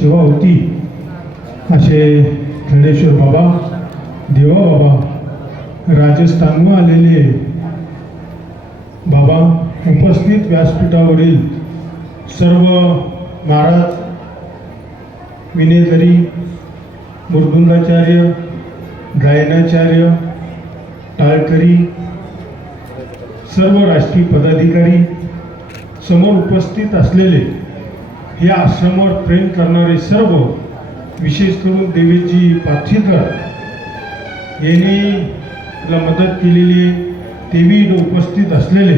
सेवा होती. असे खंडेश्वर बाबा देवा बाबा राजस्थानहून आलेले बाबा उपस्थित व्यासपीठावरील सर्व महाराज विनेधरी मृदुंगाचार्य गायनाचार्य टाळकरी सर्व राष्ट्रीय पदाधिकारी समोर उपस्थित असलेले या आश्रमावर प्रेम करणारे सर्व विशेष करून देवीजी पाथीकर यांनी ला मदत केलेली देवी उपस्थित असलेले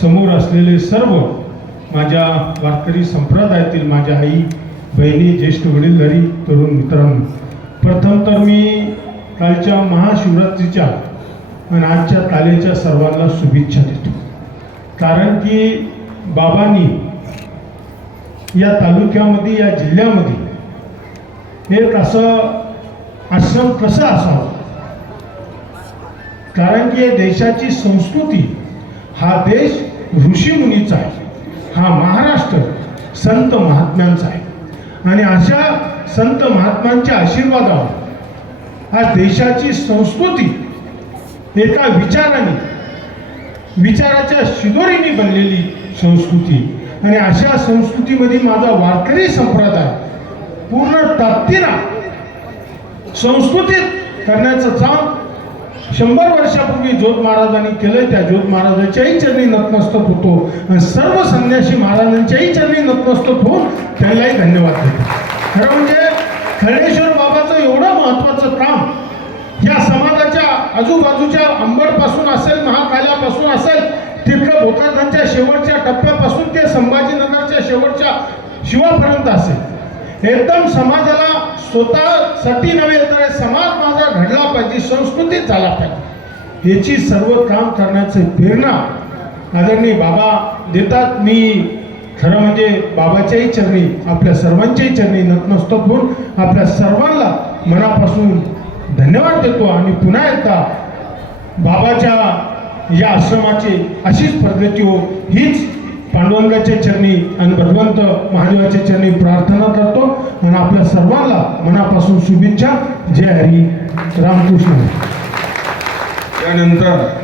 समोर असलेले सर्व माझ्या वारकरी संप्रदायातील माझ्या आई बहिणी ज्येष्ठ वडीलधारी तरुण मित्रांनो प्रथम तर मी कालच्या महाशिवरात्रीच्या आणि आजच्या तालेच्या सर्वांना शुभेच्छा देतो. कारण की बाबांनी या तालुक्यामध्ये या जिल्ह्यामध्ये. एक असं आश्रम कसं असावं? कारण की या देशाची संस्कृती हा देश ऋषीमुनीचा आहे. हा महाराष्ट्र संत महात्म्यांचा आहे. आणि अशा संत महात्म्यांच्या आशीर्वादावर आज देशाची संस्कृती एका विचाराने विचाराच्या शिदोरीने बनलेली संस्कृती आणि अशा संस्कृतीमध्ये माझा वारकरी संप्रदाय पूर्ण ताकदीनं संस्कृतीत करण्याचं काम शंभर वर्षापूर्वी ज्योत महाराजांनी केलं त्या ज्योत महाराजांच्याही चरणी नतमस्तक होतो. आणि सर्व संन्यासी महाराजांच्याही चरणी नतमस्तक होऊन त्यालाही धन्यवाद देतो. खरं म्हणजे खळेश्वर बाबाचं एवढं महत्वाचं काम या समाजाच्या आजूबाजूच्या अंबडपासून असेल महाकाल्यापासून असेल तिथलं भोकरदांच्या शेवटच्या टप्प्या शिवापर्यंत असेल. एकदम समाजाला स्वतःसाठी नव्हे तर समाज माझा घडला पाहिजे संस्कृतीत झाला पाहिजे. याची सर्व काम करण्याचे प्रेरणा आदरणीय बाबा देतात. मी खरं म्हणजे बाबाच्याही चरणी आपल्या सर्वांच्याही चरणी नतमस्तक होऊन आपल्या सर्वांना मनापासून धन्यवाद देतो आणि पुन्हा एकदा बाबाच्या या आश्रमाची अशीच प्रगती हो हीच पांडुरंगाच्या चरणी आणि भगवंत महादेवाच्या चरणी प्रार्थना करतो. आणि आपल्या सर्वांना मनापासून शुभेच्छा. जय हरी. रामकृष्ण. त्यानंतर